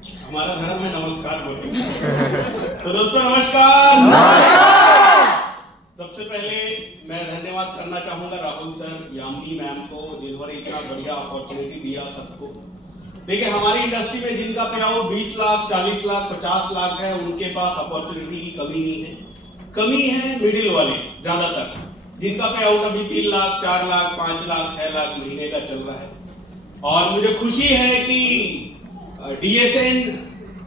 हमारा धर्म है नमस्कार बोले। तो दोस्तों नमस्कार। सबसे पहले मैं धन्यवाद करना चाहूंगा राहुल सर, यामिनी मैम को, जिन्होंने इतना बढ़िया अपॉर्चुनिटी दिया सबको। देखिए हमारी इंडस्ट्री में जिनका पे आउट 20 लाख, 40 लाख, 50 लाख है, उनके पास अपॉर्चुनिटी की कमी नहीं है। कमी है मिडिल वाले ज्यादातर, जिनका पे आउट अभी 3 लाख, 4 लाख, 5 लाख, 6 लाख महीने का चल रहा है। और मुझे खुशी है कि डीएसएन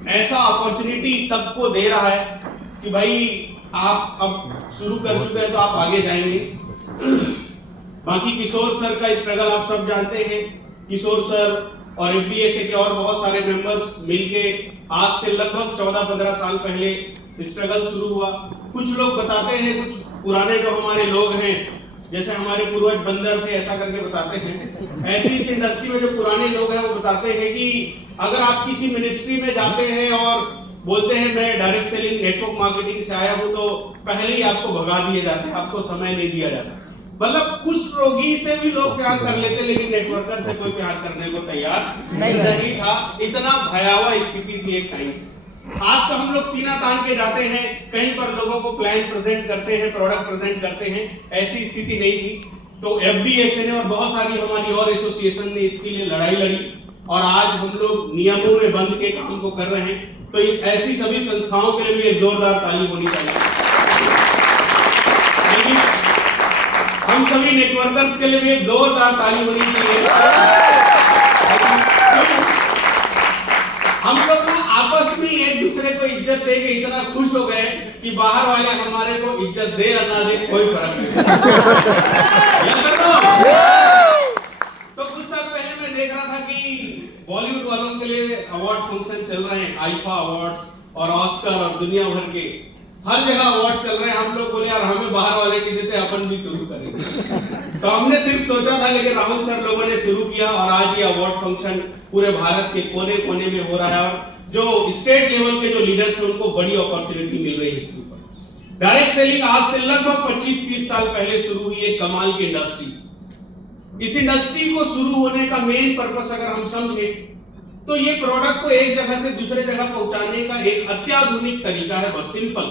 ऐसा अपॉर्चुनिटी सबको दे रहा है कि भाई आप अब शुरू कर चुके हैं तो आप आगे जाएंगे। बाकी किशोर सर का स्ट्रगल आप सब जानते हैं। किशोर सर और एफडीएसए के और बहुत सारे मेंबर्स मिलके आज से लगभग 14-15 साल पहले स्ट्रगल शुरू हुआ। कुछ लोग बताते हैं, कुछ पुराने जो हमारे लोग हैं, जैसे हमारे पूर्वज बंदर थे ऐसा करके बताते हैं, ऐसी इस इंडस्ट्री में जो पुराने लोग हैं वो बताते हैं कि अगर आप किसी मिनिस्ट्री में जाते हैं और बोलते हैं मैं डायरेक्ट सेलिंग नेटवर्क मार्केटिंग से आया हूं, तो पहले ही आपको भगा दिए जाते हैं, आपको समय नहीं दिया जाता। मतलब कुछ रोगी से भी लोग प्यार कर लेते, लेकिन नेटवर्कर से कोई प्यार करने को तैयार नहीं था। इतना भयावह स्थिति थी एक टाइम। आज तो हम लोग सीना तान के जाते हैं, कहीं पर लोगों को प्लान प्रेजेंट करते हैं, प्रोडक्ट प्रेजेंट करते हैं, ऐसी स्थिति नहीं थी। तो एफडीएसए ने और बहुत सारी हमारी और एसोसिएशन ने इसके लिए लड़ाई लड़ी और आज हम लोग नियमों में बंद के काम को कर रहे हैं। तो ऐसी सभी संस्थाओं के लिए भी एक जोरदार ताली होनी चाहिए। हम सभी नेटवर्कर्स के लिए भी एक जोरदार ताली होनी चाहिए। हम लोग ना आपस में एक दूसरे को इज्जत दे के इतना खुश हो गए कि बाहर वाले हमारे को इज्जत दे या ना दे कोई फर्क नहीं। तो कुछ साल पहले मैं देख रहा था कि बॉलीवुड वालों के लिए अवार्ड फंक्शन चल रहे हैं, आईफा अवार्ड्स और ऑस्कर और दुनिया भर के हर जगह अवार्ड चल रहे हैं। हम लोग बोले यार हमें बाहर वाले नहीं देते, अपन भी शुरू करेंगे। तो हमने सिर्फ सोचा था, लेकिन राहुल सर लोगों ने शुरू किया और आज ये अवार्ड फंक्शन पूरे भारत के कोने कोने में हो रहा है और जो स्टेट लेवल के जो लीडर्स हैं उनको बड़ी अपॉर्चुनिटी मिल रही है इसके ऊपर। डायरेक्ट सेलिंग आज से लगभग 25-30 साल पहले शुरू हुई एक कमाल की इंडस्ट्री। इस इंडस्ट्री को शुरू होने का मेन पर्पस अगर हम समझे तो ये प्रोडक्ट को एक जगह से दूसरे जगह पहुंचाने का एक अत्याधुनिक तरीका है, बस सिंपल।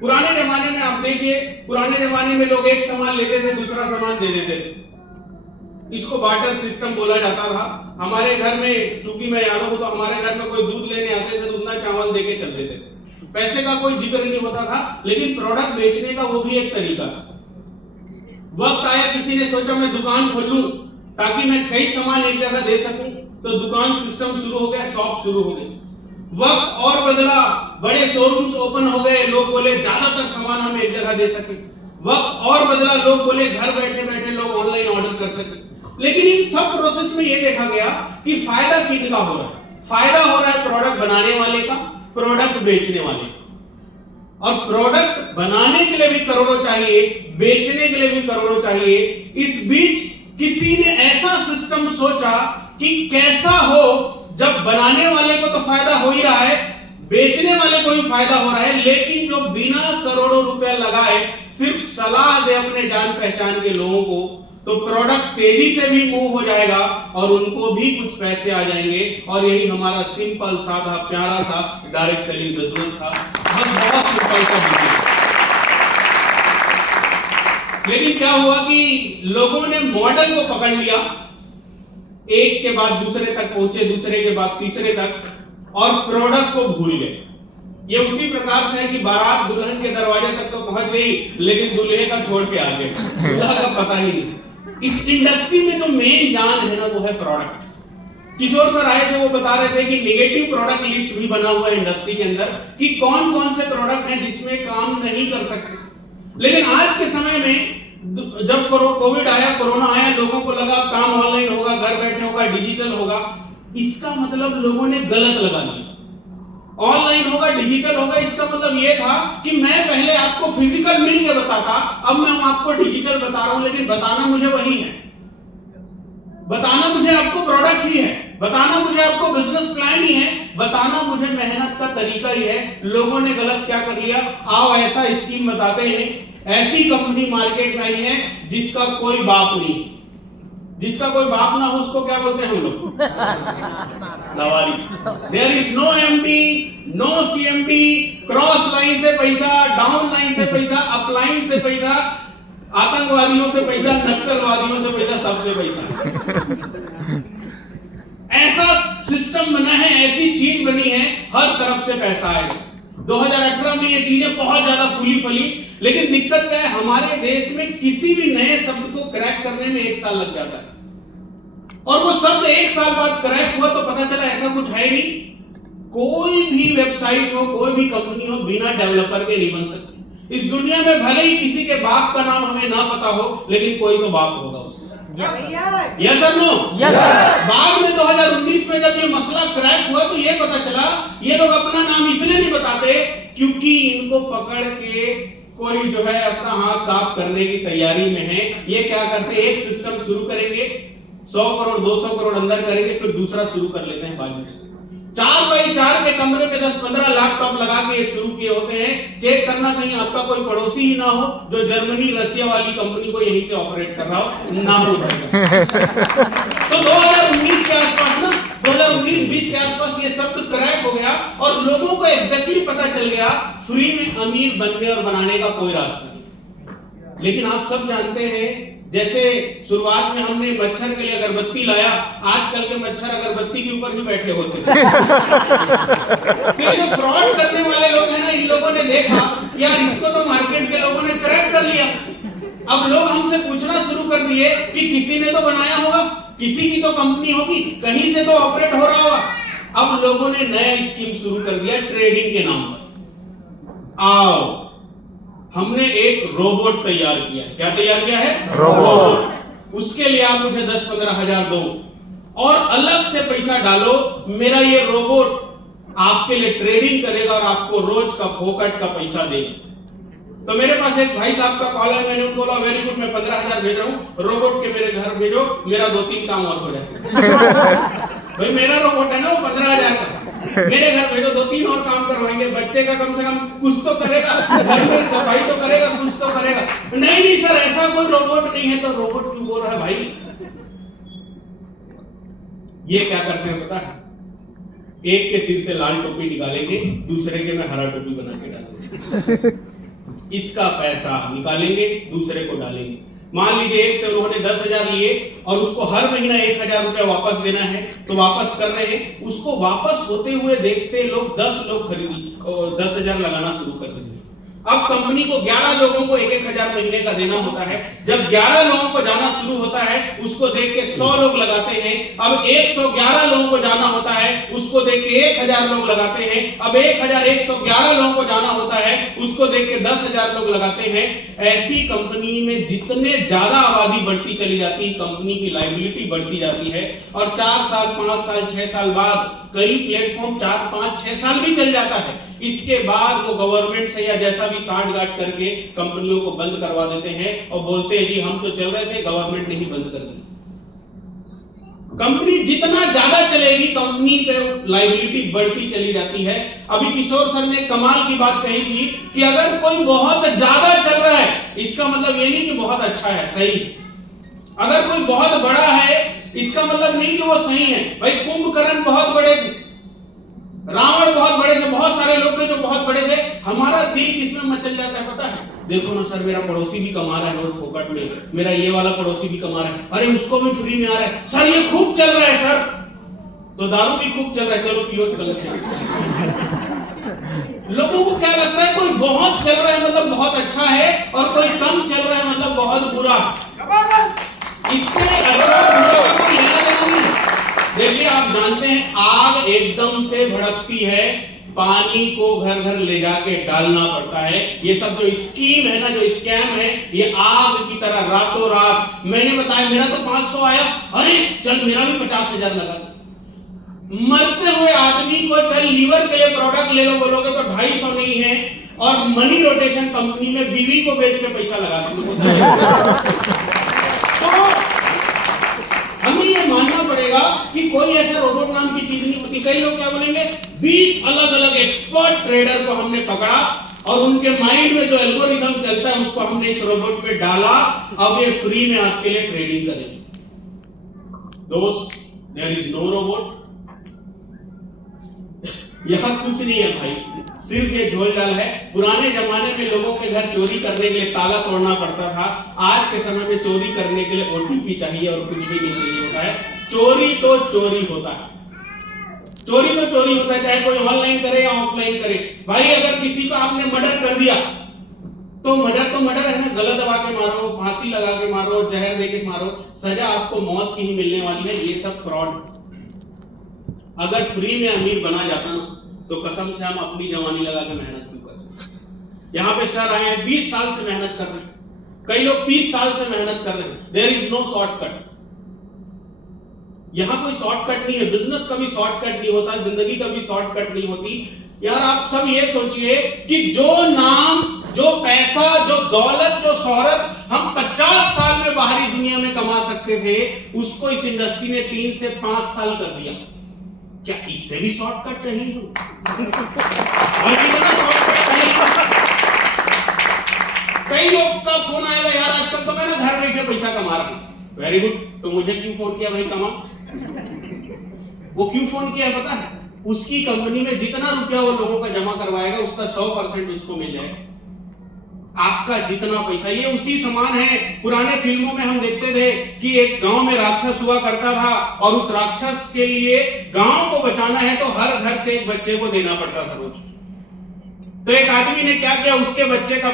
पुराने जमाने में आप देखिए, पुराने जमाने में लोग एक सामान लेते थे, दूसरा सामान दे देते थे। इसको बार्टर सिस्टम बोला जाता था। हमारे घर में, चूंकि मैं यादव हूं, तो हमारे घर में कोई दूध लेने आते थे तो उतना चावल देके चलते थे। पैसे का कोई जिक्र नहीं होता था, लेकिन प्रोडक्ट बेचने का वो भी एक तरीका था। वक्त आया, किसी ने सोचा मैं दुकान खोल लूं ताकि मैं कई सामान एक जगह दे सकूं, तो दुकान सिस्टम शुरू हो गया, शॉप शुरू हो गई। वक्त और बदला, बड़े शोरूम्स ओपन हो गए, लोग बोले ज्यादातर सामान हम एक जगह दे सके। वक्त और बदला, लोग बोले घर बैठे बैठे लोग ऑनलाइन ऑर्डर कर सके। लेकिन इन सब प्रोसेस में यह देखा गया कि फायदा किसका हो रहा है? फायदा हो रहा है प्रोडक्ट बनाने वाले का, प्रोडक्ट बेचने वाले का। और प्रोडक्ट बनाने के लिए भी करोड़ों चाहिए, बेचने के लिए भी करोड़ों चाहिए। इस बीच किसी ने ऐसा सिस्टम सोचा कि कैसा हो, जब बनाने वाले को तो फायदा हो ही रहा है, बेचने वाले को भी फायदा हो रहा है, लेकिन जो बिना करोड़ों रुपया लगाए सिर्फ सलाह दे अपने जान पहचान के लोगों को, तो प्रोडक्ट तेजी से भी मूव हो जाएगा और उनको भी कुछ पैसे आ जाएंगे। और यही हमारा सिंपल साधा प्यारा सा डायरेक्ट सेलिंग बिजनेस था। बस बहुत सिंपल सा बिजनेस। लेकिन क्या हुआ कि लोगों ने मॉडल को पकड़ लिया, एक के बाद दूसरे तक पहुंचे, दूसरे के बाद तीसरे तक, और प्रोडक्ट को भूल गए। ये उसी प्रकार से है कि बारात दुल्हन के दरवाजे तक तो पहुंच गई, लेकिन दूल्हे का छोड़ के आ गए, दूल्हा का पता ही नहीं। इस इंडस्ट्री में जो मेन जान है ना, वो है प्रोडक्ट। किशोर सर आए थे, वो बता रहे थे कि नेगेटिव प्रोडक्ट लिस्ट भी बना हुआ है इंडस्ट्री के अंदर कि कौन कौन से प्रोडक्ट हैं जिसमें काम नहीं कर सकते। लेकिन आज के समय में जब कोविड आया, कोरोना आया, लोगों को लगा काम ऑनलाइन होगा, घर बैठे होगा, डिजिटल होगा। इसका मतलब लोगों ने गलत लगा लिया। ऑनलाइन होगा, डिजिटल होगा, इसका मतलब यह था कि मैं पहले आपको फिजिकल मिल के बताता, अब मैं आपको डिजिटल बता रहा हूं, लेकिन बताना मुझे वही है। बताना मुझे आपको प्रोडक्ट ही है, बताना मुझे आपको बिजनेस प्लान ही है, बताना मुझे मेहनत का तरीका ही है। लोगों ने गलत क्या कर लिया, आओ ऐसा स्कीम बताते हैं, ऐसी कंपनी मार्केट में आई है जिसका कोई बाप नहीं, जिसका कोई बाप ना हो उसको क्या बोलते हैं हम लोग? लावारिस। There is no MD, no CMD, cross line से पैसा, डाउन लाइन से पैसा, अप लाइन से पैसा, आतंकवादियों से पैसा, नक्सलवादियों से पैसा, सबसे पैसा। ऐसा सिस्टम बना है, ऐसी चीज बनी है, हर तरफ से पैसा आएगा। 2018 में ये चीजें बहुत ज्यादा फूली फली, लेकिन दिक्कत क्या है, हमारे देश में किसी भी नए शब्द को क्रैक करने में 1 साल लग जाता है, और वो शब्द 1 साल बाद क्रैक हुआ तो पता चला ऐसा कुछ है नहीं। कोई भी वेबसाइट हो, कोई भी कंपनी हो, बिना डेवलपर के नहीं बन सकती। इस दुनिया में भले ही किसी के बाप का नाम हमें ना पता हो, लेकिन कोई तो बाप होगा उसका। Yes sir, no? बाद में 2019 में जब ये मसला क्रैक हुआ तो ये पता चला ये लोग अपना नाम इसलिए नहीं बताते क्योंकि इनको पकड़ के कोई जो है अपना हाथ साफ करने की तैयारी में है। ये क्या करते हैं, एक सिस्टम शुरू करेंगे, 100 करोड़ 200 करोड़ अंदर करेंगे, फिर दूसरा शुरू कर लेते हैं बाजू से। 4x4 के कमरे पे 10-15 लैपटॉप लगा के शुरू किए होते हैं। चेक करना कहीं आपका कोई पड़ोसी ही ना हो जो जर्मनी रसिया वाली कंपनी को यहीं से ऑपरेट कर रहा हो, ना हो। तो 2019 के आसपास ना, 2019-20 के आसपास ये सब क्रैक हो गया और लोगों को एग्जैक्टली पता चल गया फ्री में अमीर बनने और बनाने का कोई रास्ता नहीं। लेकिन आप सब जानते हैं, जैसे शुरुआत में हमने मच्छर के लिए अगरबत्ती लाया, आजकल के मच्छर अगरबत्ती के ऊपर ही बैठे होते हैं। तो जो फ्रॉड करने वाले लोग हैं ना, इन लोगों ने देखा यार इसको तो मार्केट के लोगों ने क्रैक कर लिया। अब लोग हमसे पूछना शुरू कर दिए कि किसी ने तो बनाया होगा, किसी की तो कंपनी होगी, कहीं से तो ऑपरेट हो रहा होगा। अब लोगों ने नया स्कीम शुरू कर दिया ट्रेडिंग के नाम पर। आओ, हमने एक रोबोट तैयार किया। क्या तैयार किया है? रोबोट। उसके लिए आप मुझे 10-15 हजार दो और अलग से पैसा डालो, मेरा ये रोबोट आपके लिए ट्रेडिंग करेगा और आपको रोज का फोकट का पैसा देगा। तो मेरे पास एक भाई साहब का कॉल है, मैंने उनको बोला वेरी गुड, मैं 15,000 भेज रहा हूँ, रोबोट के मेरे घर भेजो, मेरा 2-3 काम और हो जाए। भाई मेरा रोबोट है ना, वो 15,000 का, मेरे घर भेजो, 2-3 और काम करवाएंगे, बच्चे का कम से कम कुछ तो करेगा, घर में सफाई तो करेगा, कुछ तो करेगा। नहीं सर, ऐसा कोई रोबोट नहीं है। तो रोबोट क्यों बोल रहा है भाई? ये क्या करते हैं पता है? एक के सिर से लाल टोपी निकालेंगे, दूसरे के में हरा टोपी बना के डालेंगे। इसका पैसा निकालेंगे, दूसरे को डालेंगे। मान लीजिए एक से उन्होंने 10,000 लिए और उसको हर महीना 1,000 रुपया वापस देना है, तो वापस कर रहे हैं। उसको वापस होते हुए देखते लोग 10 लोग खरीदी और 10,000 लगाना शुरू कर देंगे। अब कंपनी को 11 लोगों को 1,000 महीने का देना होता है। जब 11 लोगों को जाना शुरू होता है, उसको देख के 100 लोग लगाते हैं। अब 111 लोगों को जाना होता है, उसको देख के 1,000 लोग लगाते हैं। अब 1,111 लोगों को जाना होता है, उसको देख के 10,000 लोग लगाते हैं। ऐसी कंपनी में जितने ज्यादा आबादी बढ़ती चली जाती है, कंपनी की लायबिलिटी बढ़ती जाती है और 4 साल 5 साल 6 साल बाद कई प्लेटफॉर्म 4 5 6 साल भी चल जाता है। इसके बाद वो गवर्नमेंट से या जैसा भी साठ गांठ करके कंपनियों को बंद करवा देते हैं और बोलते हैं जी हम तो चल रहे थे, गवर्नमेंट ने ही बंद कर दी। कंपनी जितना ज्यादा चलेगी, कंपनी पे लायबिलिटी बढ़ती चली जाती है। अभी किशोर सर ने कमाल की बात कही थी कि अगर कोई बहुत ज्यादा चल रहा है, इसका मतलब ये नहीं कि बहुत अच्छा है, सही। अगर कोई बहुत बड़ा है, इसका मतलब नहीं कि वो सही है। भाई कुंभकर्ण बहुत बड़े थे, रावण बहुत बड़े थे, बहुत सारे लोग थे जो बहुत बड़े थे। हमारा दिल किसमें मचल जाता है पता है? देखो ना सर, मेरा पड़ोसी भी कमा रहा है रोज फोकट में, मेरा ये वाला पड़ोसी भी कमा रहा है, अरे उसको भी फ्री में आ रहा है, सर ये खूब चल रहा है सर, तो दारू भी खूब चल रहा है, चलो पियो कल से। लोगों को क्या लगता है, कोई बहुत चल रहा है मतलब बहुत अच्छा है और कोई कम चल रहा है मतलब बहुत बुरा। इससे अच्छा बुरा का कोई लेना देना नहीं। देखिए आप जानते हैं, आग एकदम से भड़कती है, पानी को घर घर ले जाके डालना पड़ता है। ये सब जो स्कीम है ना, जो स्कैम है, ये आग की तरह रातों रात। मैंने बताया मेरा तो 500 आया, अरे चल मेरा भी 50,000 लगा। मरते हुए आदमी को चल लीवर के लिए प्रोडक्ट ले लो बोलोगे तो 250 नहीं है, और मनी रोटेशन कंपनी में बीवी को बेच के पैसा लगा सकते। तो हमें ये मानना पड़ेगा कि कोई ऐसा रोबोट नाम की चीज नहीं होती। कई लोग क्या बोलेंगे, 20 अलग अलग एक्सपर्ट ट्रेडर को हमने पकड़ा और उनके माइंड में जो एल्गोरिथम चलता है उसको हमने इस रोबोट पे डाला, अब ये फ्री में आपके लिए ट्रेडिंग करेंगे। दोस्त, देयर इज नो रोबोट। यहाँ कुछ नहीं है भाई, सिर्फ ये झोल डाल है। पुराने जमाने में लोगों के घर चोरी करने के लिए ताला तोड़ना पड़ता था, आज के समय में चोरी करने के लिए ओटीपी चाहिए और कुछ भी नहीं चाहिए होता है। चोरी तो चोरी होता है, चोरी तो चोरी होता है, चाहे कोई ऑनलाइन करे या ऑफलाइन करे। भाई अगर किसी को आपने मर्डर कर दिया तो मर्डर है ना, गला दबा के मारो, फांसी लगा के मारो, जहर दे के मारो, सजा आपको मौत की ही मिलने वाली है। ये सब फ्रॉड। अगर फ्री में अमीर बना जाता ना तो कसम से हम अपनी जवानी लगा के मेहनत क्यों करते। यहाँ पे सर आए हैं 20 साल से मेहनत कर रहे हैं, कई लोग 30 साल से मेहनत कर रहे हैं। There is no shortcut. यहाँ कोई शॉर्टकट नहीं है, बिजनेस का भी शॉर्टकट नहीं होता, जिंदगी का भी शॉर्टकट नहीं होती। यार आप सब ये सोचिए कि जो नाम, जो पैसा, जो दौलत, जो शोहरत हम 50 साल में बाहरी दुनिया में कमा सकते थे, उसको इस इंडस्ट्री ने 3 से 5 साल कर दिया। क्या इससे भी शॉर्टकट चाहिए? और कितना शॉर्टकट चाहिए? कई लोग का फोन आएगा, यार आजकल तो मैं ना घर बैठे पैसा कमा रहा हूं। वेरी गुड, तो मुझे क्यों फोन किया भाई? कमा। वो क्यों फोन किया पता है? उसकी कंपनी में जितना रुपया वो लोगों का जमा करवाएगा उसका 100% उसको मिल जाएगा। आपका जितना पैसा, ये उसी समान है। पुराने फिल्मों में हम देखते थे कि एक गांव में राक्षस हुआ करता था और उस राक्षस के लिए गांव को बचाना है तो हर घर से एक बच्चे को देना पड़ता था रोज। तो एक आदमी ने क्या किया, उसके बच्चे का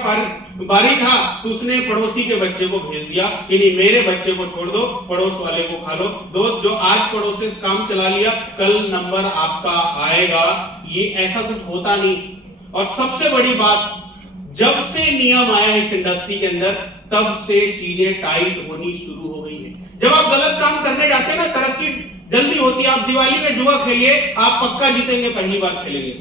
बारी था तो उसने पड़ोसी के बच्चे को भेज दिया कि नहीं, मेरे बच्चे को छोड़ दो, पड़ोस वाले को खा लो। दोस्त, जो आज पड़ोस से काम चला लिया, कल नंबर आपका आएगा। ये ऐसा कुछ होता नहीं। और सबसे बड़ी बात, जब से नियम आया इस इंडस्ट्री के अंदर, तब से चीजें टाइट होनी शुरू हो गई है। जब आप गलत काम करने जाते हैं ना, तरक्की जल्दी होती है। आप दिवाली में जुआ खेलिए, आप पक्का जीतेंगे पहली बार खेलेंगे।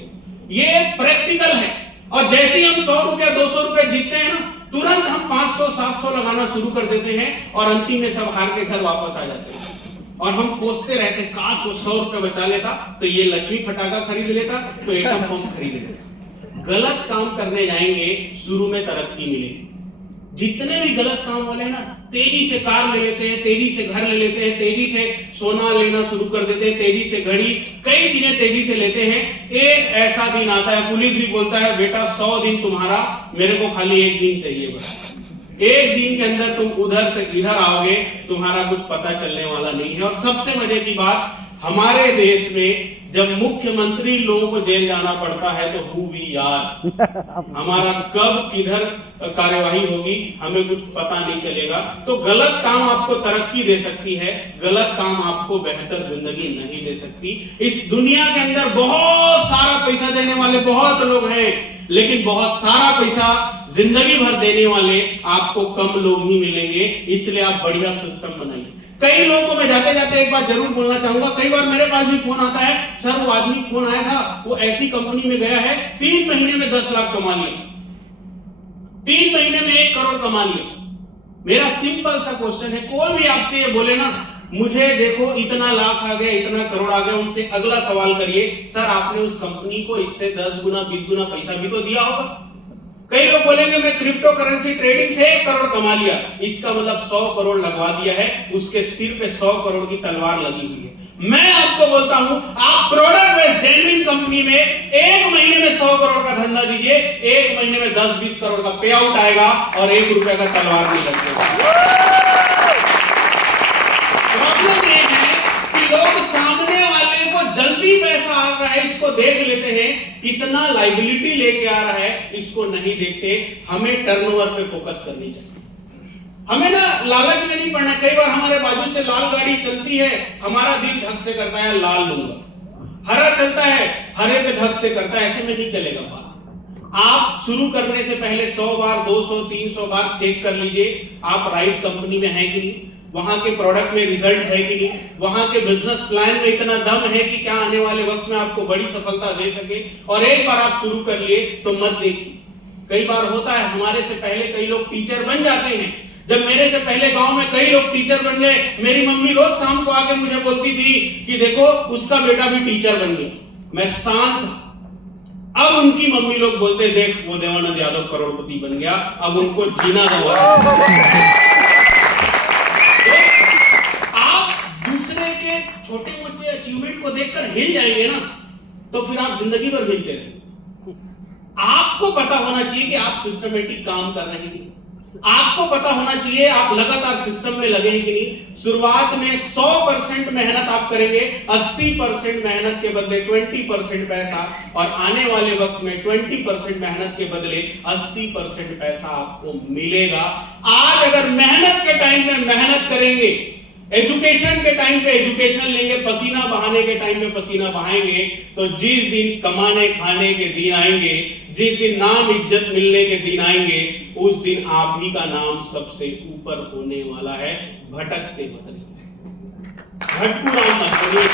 ये प्रैक्टिकल है। और जैसे ही हम 100 रुपया 200 रुपया जीतते हैं ना, तुरंत हम 500 700 लगाना शुरू कर देते हैं और अंतिम में सब हार के घर वापस आ जाते हैं। और हम कोसते रहते हैं, काश वो 100 रुपया बचा लेता तो ये लक्ष्मी फटाका खरीद लेता, तो एटम पंप खरीद लेता। गलत काम करने जाएंगे, शुरू में तरक्की मिलेगी। जितने भी गलत काम वाले हैं ना, तेजी से कार ले लेते हैं, तेजी से घर ले लेते हैं, तेजी से सोना लेना शुरू कर देते हैं, तेजी से घड़ी, कई चीजें तेजी से लेते हैं। एक ऐसा दिन आता है, पुलिस भी बोलता है बेटा 100 दिन तुम्हारा, मेरे को खाली 1 दिन चाहिए बस। 1 दिन के अंदर तुम उधर से इधर आओगे, तुम्हारा कुछ पता चलने वाला नहीं है। और सबसे मजे की बात, हमारे देश में जब मुख्यमंत्री लोगों को जेल जाना पड़ता है तो हु वी आर, हमारा कब किधर कार्यवाही होगी हमें कुछ पता नहीं चलेगा। तो गलत काम आपको तरक्की दे सकती है, गलत काम आपको बेहतर जिंदगी नहीं दे सकती। इस दुनिया के अंदर बहुत सारा पैसा देने वाले बहुत लोग हैं, लेकिन बहुत सारा पैसा जिंदगी भर देने वाले आपको कम लोग ही मिलेंगे। इसलिए आप बढ़िया सिस्टम बनाइए। कई लोगों को मैं जाते जाते एक बात जरूर बोलना चाहूंगा, कई बार मेरे पास भी फोन आता है, सर वो आदमी फोन आया था, वो ऐसी कंपनी में गया है, 3 महीने में 10 लाख कमा लिया, 3 महीने में 1 करोड़ कमा लिया। मेरा सिंपल सा क्वेश्चन है, कोई भी आपसे ये बोले ना मुझे देखो इतना लाख आ गया, इतना करोड़ आ गया, उनसे अगला सवाल करिए, सर आपने उस कंपनी को इससे 10 गुना 20 गुना पैसा भी तो दिया होगा। कई लोग बोलेंगे मैं क्रिप्टो करेंसी ट्रेडिंग से 1 करोड़ कमा लिया, इसका मतलब 100 करोड़ लगवा दिया है, उसके सिर पे 100 करोड़ की तलवार लगी हुई है। मैं आपको बोलता हूं, आप प्रोडक्ट बेस्ड जेन्युइन कंपनी में 1 महीने में 100 करोड़ का धंधा दीजिए, 1 महीने में 10-20 करोड़ का पे आउट आएगा और 1 रुपए का तलवार नहीं लगेगा। प्रॉब्लम ये है कि लोग सामने वाले को जल्दी पैसा आ रहा है इसको देख लेते हैं, कितना लायबिलिटी लेके आ रहा है इसको नहीं देखते। हमें टर्नओवर पे फोकस करनी चाहिए, हमें ना लालच में नहीं पड़ना। कई बार हमारे बाजू से लाल गाड़ी चलती है, हमारा दिल धक से करता है लाल लूंगा, हरा चलता है हरे पे धक से करता है, ऐसे में नहीं चलेगा बात। आप शुरू करने से पहले 100 बार 200 300 बार चेक कर लीजिए आप राइट कंपनी में हैं कि नहीं, वहां के प्रोडक्ट में रिजल्ट है कि नहीं, वहां के बिजनेस प्लान में इतना दम है कि क्या आने वाले वक्त में आपको बड़ी सफलता दे सके। और एक बार आप शुरू कर लिए तो मत देखिए। कई बार होता है हमारे से पहले कई लोग टीचर बन जाते हैं। जब मेरे से पहले गांव में कई लोग टीचर बन गए, मेरी मम्मी रोज शाम को आके मुझे बोलती थी कि देखो उसका बेटा भी टीचर बन गया। मैं शांत था। अब उनकी मम्मी लोग बोलते देख वो देवानंद यादव करोड़पति बन गया, अब उनको जीना दो। आप दूसरे देखकर हिल जाएंगे ना, तो फिर आप जिंदगी भर हिलते रहेंगे। आपको पता होना चाहिए कि आप सिस्टमेटिक काम कर रहे हैं कि नहीं, आपको पता होना चाहिए आप लगातार सिस्टम में लगे हैं कि नहीं। शुरुआत में 100% मेहनत आप करेंगे, 80% मेहनत के बदले 20% पैसा, और आने वाले वक्त में 20% मेहनत के बदले 80% पैसा आपको मिलेगा। आज अगर मेहनत के टाइम में मेहनत करेंगे, एजुकेशन के टाइम पे एजुकेशन लेंगे, पसीना बहाने के टाइम पे पसीना बहाएंगे, तो जिस दिन कमाने खाने के दिन आएंगे, जिस दिन नाम इज्जत मिलने के दिन आएंगे, उस दिन आप ही का नाम सबसे ऊपर होने वाला है। भटकते मत रहिए, भटकू राम मत बनिए।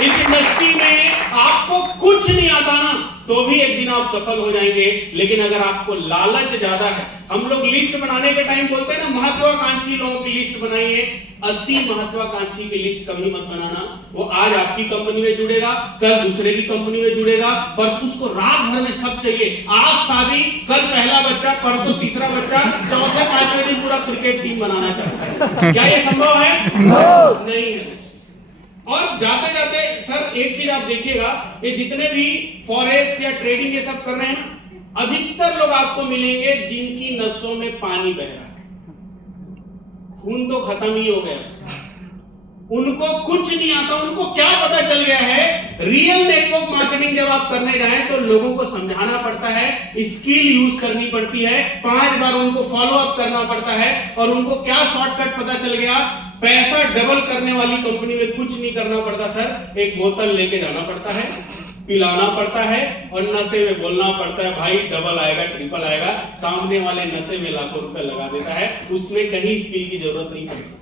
इस इंडस्ट्री में आपको कुछ नहीं आता ना, तो भी एक दिन आप सफल हो जाएंगे। लेकिन अगर आपको लालच ज्यादा है, हम लोग लिस्ट बनाने के टाइम बोलते हैं ना, महत्वाकांक्षी लोगों की लिस्ट बनाइए। अति महत्वाकांक्षी की लिस्ट कभी मत बनाना। वो आज आपकी कंपनी में जुड़ेगा, कल दूसरे की कंपनी में जुड़ेगा, परसों उसको रात भर में सब चाहिए। आज शादी, कल पहला बच्चा, परसों तीसरा बच्चा, चौथे पांचवें दिन पूरा क्रिकेट टीम बनाना चाहता है। क्या ये संभव है? नहीं है। और जाते जाते सर एक चीज आप देखिएगा, ये जितने भी फॉरेक्स या ट्रेडिंग ये सब कर रहे हैं ना, अधिकतर लोग आपको मिलेंगे जिनकी नसों में पानी बह रहा है, खून तो खत्म ही हो गया, उनको कुछ नहीं आता। उनको क्या पता चल गया है, रियल नेटवर्क मार्केटिंग जब आप करने जाएं तो लोगों को समझाना पड़ता है, स्किल यूज करनी पड़ती है, 5 बार उनको फॉलो अप करना पड़ता है। और उनको क्या शॉर्टकट पता चल गया, पैसा डबल करने वाली कंपनी में कुछ नहीं करना पड़ता सर, एक बोतल लेके जाना पड़ता है, पिलाना पड़ता है, और नशे में बोलना पड़ता है भाई डबल आएगा ट्रिपल आएगा। सामने वाले नशे में लाखों रुपए लगा देता है, उसमें कहीं स्किल की जरूरत नहीं पड़ती।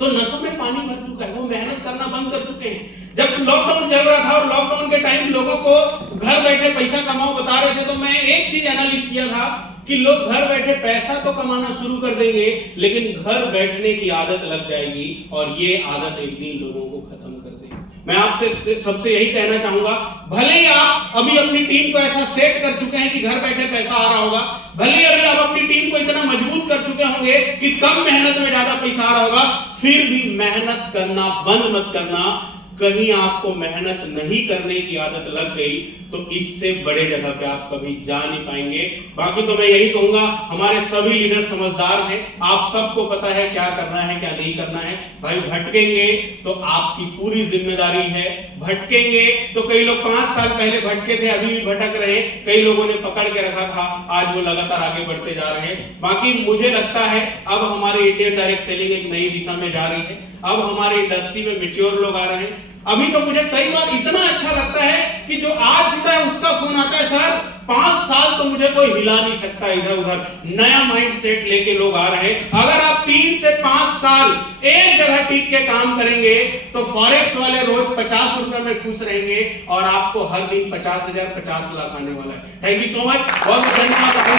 तो नसों में पानी भर चुका है, वो मेहनत करना बंद कर चुके हैं। जब लॉकडाउन चल रहा था और लॉकडाउन के टाइम लोगों को घर बैठे पैसा कमाओ बता रहे थे, तो मैं एक चीज एनालिसिस किया था कि लोग घर बैठे पैसा तो कमाना शुरू कर देंगे, लेकिन घर बैठने की आदत लग जाएगी, और ये आदत एक दिन लोगों को खत्म कर देगी। मैं आपसे सबसे यही कहना चाहूंगा, भले ही आप अभी अपनी टीम को ऐसा सेट कर चुके हैं कि घर बैठे पैसा आ रहा होगा, भले ही अभी आप अपनी टीम को इतना मजबूत कर चुके होंगे कि कम मेहनत में ज्यादा पैसा आ रहा होगा, फिर भी मेहनत करना बंद मत करना। कहीं आपको मेहनत नहीं करने की आदत लग गई तो इससे बड़े जगह पे आप कभी जा नहीं पाएंगे। बाकी तो मैं यही कहूंगा, हमारे सभी लीडर समझदार हैं, आप सबको पता है क्या करना है क्या नहीं करना है। भाई भटकेंगे तो आपकी पूरी जिम्मेदारी है, भटकेंगे तो कई लोग 5 साल पहले भटके थे, अभी भी भटक रहे हैं, कई लोगों ने पकड़ के रखा था, आज वो लगातार आगे बढ़ते जा रहे हैं। बाकी मुझे लगता है अब हमारे इंडियन डायरेक्ट सेलिंग एक नई दिशा में जा रही है, अब हमारे इंडस्ट्री में मैच्योर लोग आ रहे हैं। अभी तो मुझे कई बार इतना अच्छा लगता है कि जो आज जुड़ा है उसका फोन आता है, सर 5 साल तो मुझे कोई हिला नहीं सकता इधर उधर, नया माइंडसेट लेके लोग आ रहे हैं। अगर आप 3 से 5 साल एक जगह टिक के काम करेंगे तो फॉरेक्स वाले रोज 50 रुपए में खुश रहेंगे, और आपको हर दिन 50,000 50 लाख आने वाला है। थैंक यू सो मच, बहुत धन्यवाद।